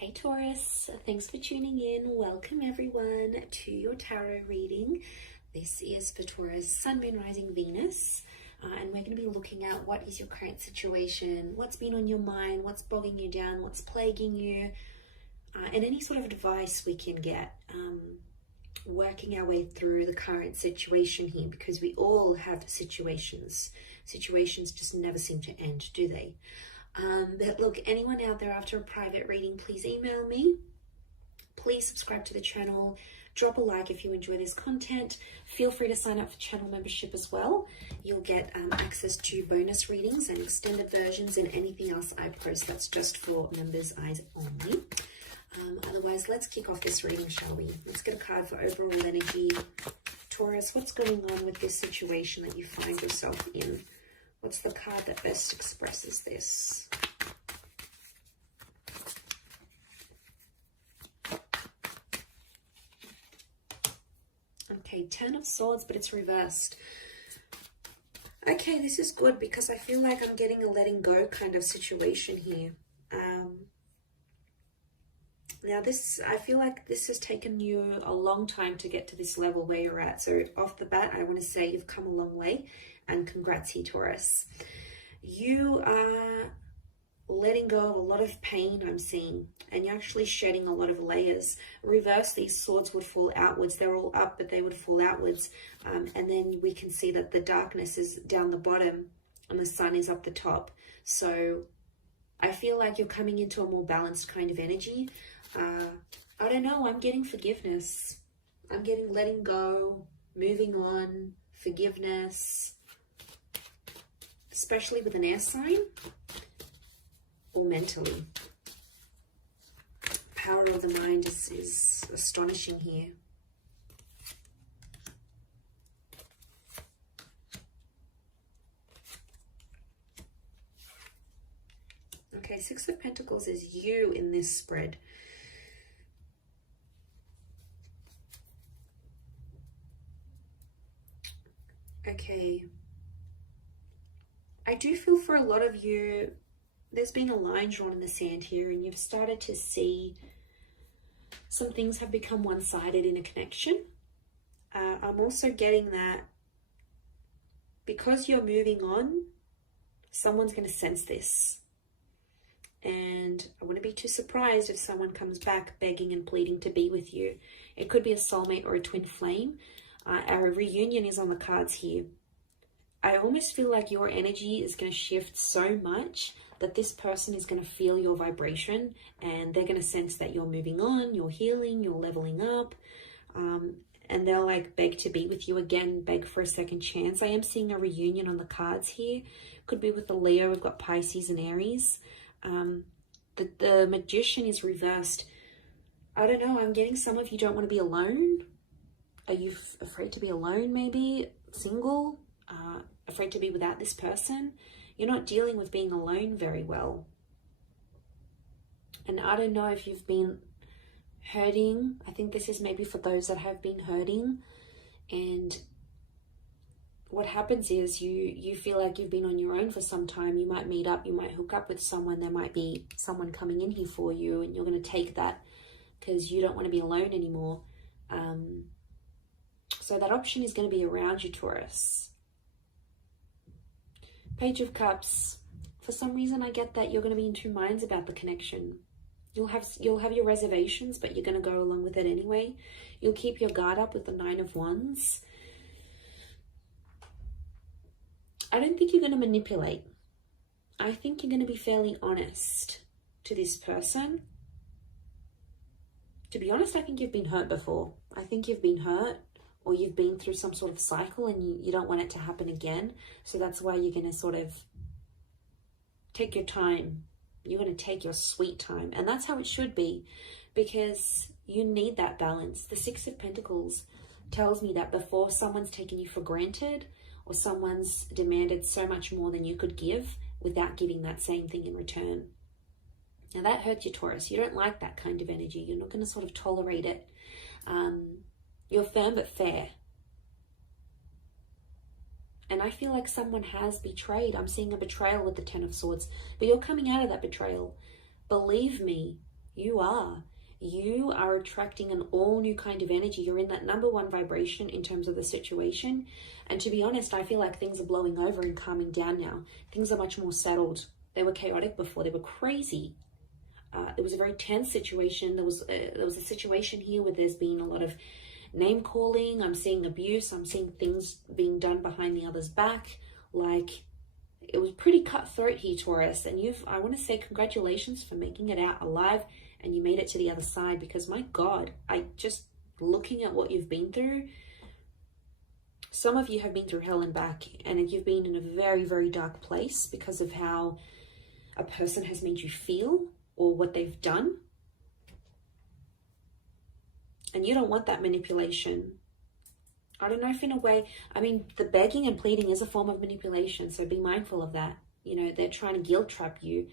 Hey Taurus, thanks for tuning in. Welcome everyone to your tarot reading. This is for Taurus, Sun, Moon, Rising, Venus. And we're going to be looking at what is your current situation, what's been on your mind, what's bogging you down, what's plaguing you, and any sort of advice we can get. Working our way through the current situation here, because we all have situations. Situations just never seem to end, do they? But look, anyone out there after a private reading, please email me. Please subscribe to the channel. Drop a like if you enjoy this content. Feel free to sign up for channel membership as well. You'll get access to bonus readings and extended versions and anything else I post that's just for members' eyes only. Otherwise, let's kick off this reading, shall we? Let's get a card for overall energy. Taurus, what's going on with this situation that you find yourself in? What's the card that best expresses this? Okay, 10 of Swords, but it's reversed. Okay, this is good because I feel like I'm getting a letting go kind of situation here. Now I feel like this has taken you a long time to get to this level where you're at. So off the bat, I want to say you've come a long way. And congrats here, Taurus. You are letting go of a lot of pain, I'm seeing, and you're actually shedding a lot of layers. Reverse, these swords would fall outwards. They're all up, but they would fall outwards. And then we can see that the darkness is down the bottom and the sun is up the top. So I feel like you're coming into a more balanced kind of energy. I don't know, I'm getting forgiveness. I'm getting letting go, moving on, forgiveness. Especially with an air sign or mentally. Power of the mind is astonishing here. Okay, Six of Pentacles is you in this spread. Okay. I do feel for a lot of you, there's been a line drawn in the sand here and you've started to see some things have become one-sided in a connection. I'm also getting that because you're moving on, someone's going to sense this. And I wouldn't be too surprised if someone comes back begging and pleading to be with you. It could be a soulmate or a twin flame. Our reunion is on the cards here. I almost feel like your energy is going to shift so much that this person is going to feel your vibration and they're going to sense that you're moving on, you're healing, you're leveling up, and they'll like beg to be with you again, beg for a second chance. I am seeing a reunion on the cards here. Could be with the Leo. We've got Pisces and Aries. The Magician is reversed. I don't know. I'm getting some of you don't want to be alone. Are you afraid to be alone maybe? Single? Afraid to be without this person. You're not dealing with being alone very well. And I don't know if you've been hurting. I think this is maybe for those that have been hurting. And what happens is you feel like you've been on your own for some time. You might meet up, you might hook up with someone. There might be someone coming in here for you and you're going to take that because you don't want to be alone anymore. So that option is going to be around you, Taurus. Page of Cups. For some reason, I get that you're going to be in two minds about the connection. You'll have your reservations, but you're going to go along with it anyway. You'll keep your guard up with the Nine of Wands. I don't think you're going to manipulate. I think you're going to be fairly honest to this person. To be honest, I think you've been hurt before. I think you've been hurt. Or you've been through some sort of cycle and you don't want it to happen again. So that's why you're going to sort of take your time. You're going to take your sweet time. And that's how it should be because you need that balance. The Six of Pentacles tells me that before someone's taken you for granted or someone's demanded so much more than you could give without giving that same thing in return. Now that hurts you, Taurus. You don't like that kind of energy. You're not going to sort of tolerate it. You're firm but fair. And I feel like someone has betrayed. I'm seeing a betrayal with the Ten of Swords. But you're coming out of that betrayal. Believe me, You are. You are attracting an all new kind of energy. You're in that number one vibration in terms of the situation. And to be honest, I feel like things are blowing over and calming down now. Things are much more settled. They were chaotic before. They were crazy. It was a very tense situation. There was a situation here where there's been a lot of name calling. I'm seeing abuse. I'm seeing things being done behind the other's back. Like, it was pretty cutthroat here, Taurus. And I want to say congratulations for making it out alive. And you made it to the other side, because my God, looking at what you've been through, some of you have been through hell and back, and you've been in a very, very dark place because of how a person has made you feel or what they've done. And you don't want that manipulation. I don't know if in a way, I mean, the begging and pleading is a form of manipulation, so be mindful of that. You know, they're trying to guilt trap you.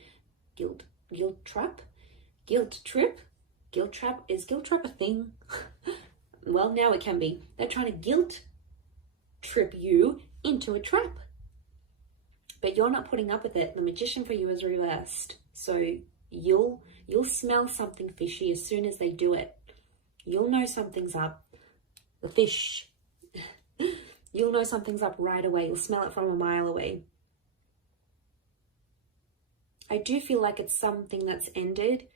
Guilt trap? Guilt trip? Guilt trap? Is guilt trap a thing? Well, now it can be. They're trying to guilt trip you into a trap. But you're not putting up with it. The magician for you is reversed. So you'll smell something fishy as soon as they do it. You'll know something's up. The fish. You'll know something's up right away. You'll smell it from a mile away. I do feel like it's something that's ended.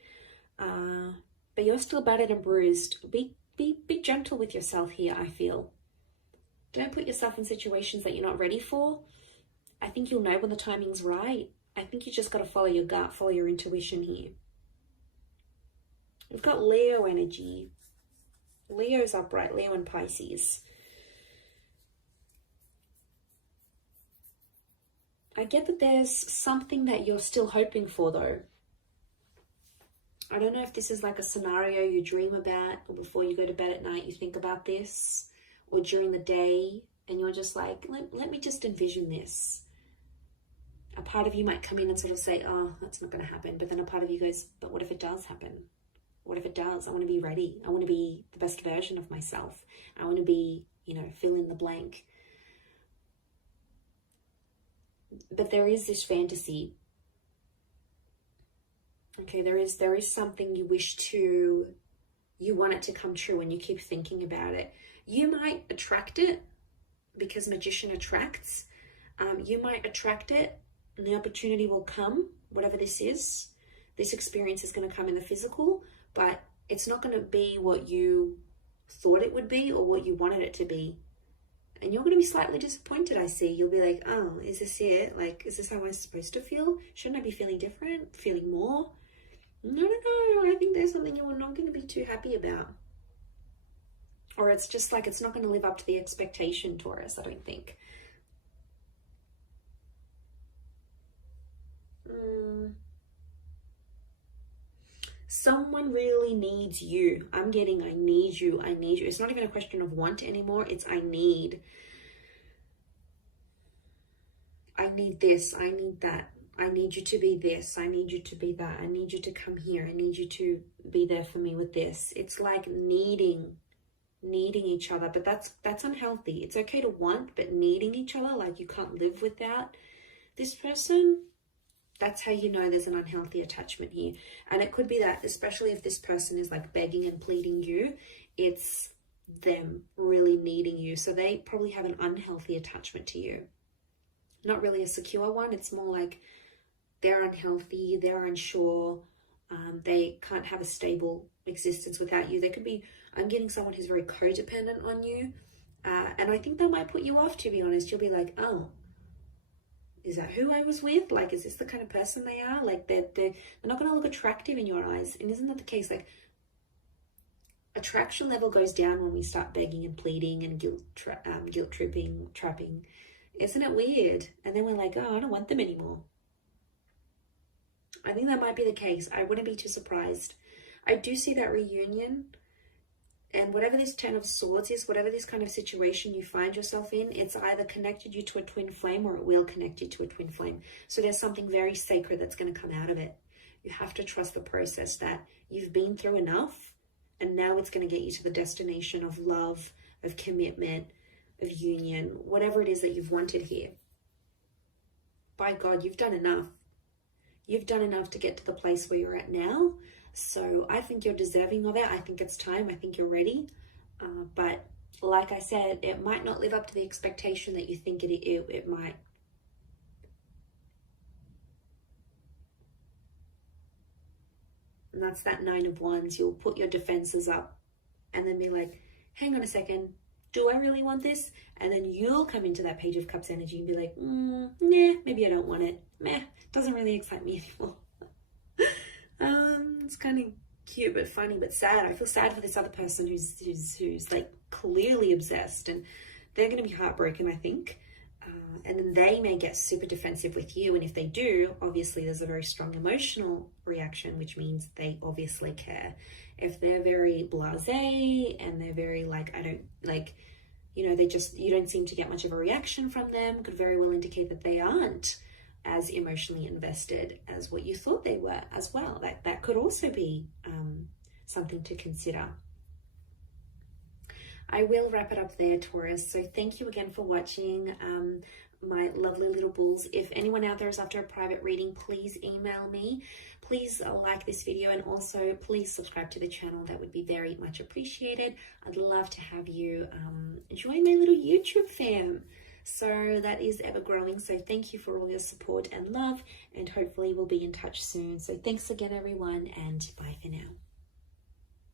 But you're still battered and bruised. Be gentle with yourself here, I feel. Don't put yourself in situations that you're not ready for. I think you'll know when the timing's right. I think you just got to follow your gut, follow your intuition here. We've got Leo energy. Leo's upright, Leo and Pisces. I get that there's something that you're still hoping for, though. I don't know if this is like a scenario you dream about, or before you go to bed at night you think about this, or during the day and you're just like, let me just envision this. A part of you might come in and sort of say, oh, that's not going to happen. But then a part of you goes, but what if it does happen? What if it does? I want to be ready. I want to be the best version of myself. I want to be, fill in the blank. But there is this fantasy. Okay, there is something you want it to come true, and you keep thinking about it. You might attract it because magician attracts. You might attract it and the opportunity will come, whatever this is. This experience is going to come in the physical, but it's not going to be what you thought it would be or what you wanted it to be. And you're going to be slightly disappointed, I see. You'll be like, oh, is this it? Like, is this how I'm supposed to feel? Shouldn't I be feeling different? Feeling more? No. I think there's something you're not going to be too happy about. Or it's just like it's not going to live up to the expectation, Taurus, I don't think. Someone really needs you. I'm getting, I need you. It's not even a question of want anymore. It's I need. I need this. I need that. I need you to be this. I need you to be that. I need you to come here. I need you to be there for me with this. It's like needing each other, but that's unhealthy. It's okay to want, but needing each other, like you can't live without this person. That's how you know there's an unhealthy attachment here. And it could be that, especially if this person is like begging and pleading you, it's them really needing you. So they probably have an unhealthy attachment to you. Not really a secure one. It's more like they're unhealthy, they're unsure, they can't have a stable existence without you. They could be, I'm getting someone who's very codependent on you. And I think that might put you off, to be honest. You'll be like, oh, is that who I was with? Like, is this the kind of person they are? Like, they're not going to look attractive in your eyes. And isn't that the case? Like, attraction level goes down when we start begging and pleading and guilt tripping, trapping. Isn't it weird? And then we're like, oh, I don't want them anymore. I think that might be the case. I wouldn't be too surprised. I do see that reunion. And whatever this 10 of Swords is, whatever this kind of situation you find yourself in, it's either connected you to a twin flame or it will connect you to a twin flame. So there's something very sacred that's going to come out of it. You have to trust the process that you've been through enough, and now it's going to get you to the destination of love, of commitment, of union, whatever it is that you've wanted here. By God, you've done enough. You've done enough to get to the place where you're at now. So I think you're deserving of it. I think it's time. I think you're ready. But like I said, it might not live up to the expectation that you think it might. And that's that 9 of Wands. You'll put your defenses up and then be like, hang on a second, do I really want this? And then you'll come into that Page of Cups energy and be like, nah, maybe I don't want it. Meh, doesn't really excite me anymore. It's kind of cute but funny but sad. I feel sad for this other person who's like clearly obsessed, and they're going to be heartbroken, I think. And then they may get super defensive with you, and if they do, obviously there's a very strong emotional reaction, which means they obviously care. If they're very blasé and they're very like, I don't like, you know, you don't seem to get much of a reaction from them, could very well indicate that they aren't as emotionally invested as what you thought they were as well. That could also be something to consider. I will wrap it up there, Taurus. So thank you again for watching, my lovely little bulls. If anyone out there is after a private reading, please email me. Please like this video, and also please subscribe to the channel. That would be very much appreciated. I'd love to have you join my little YouTube fam. So that is ever growing. So thank you for all your support and love, and hopefully we'll be in touch soon. So thanks again, everyone, and bye for now.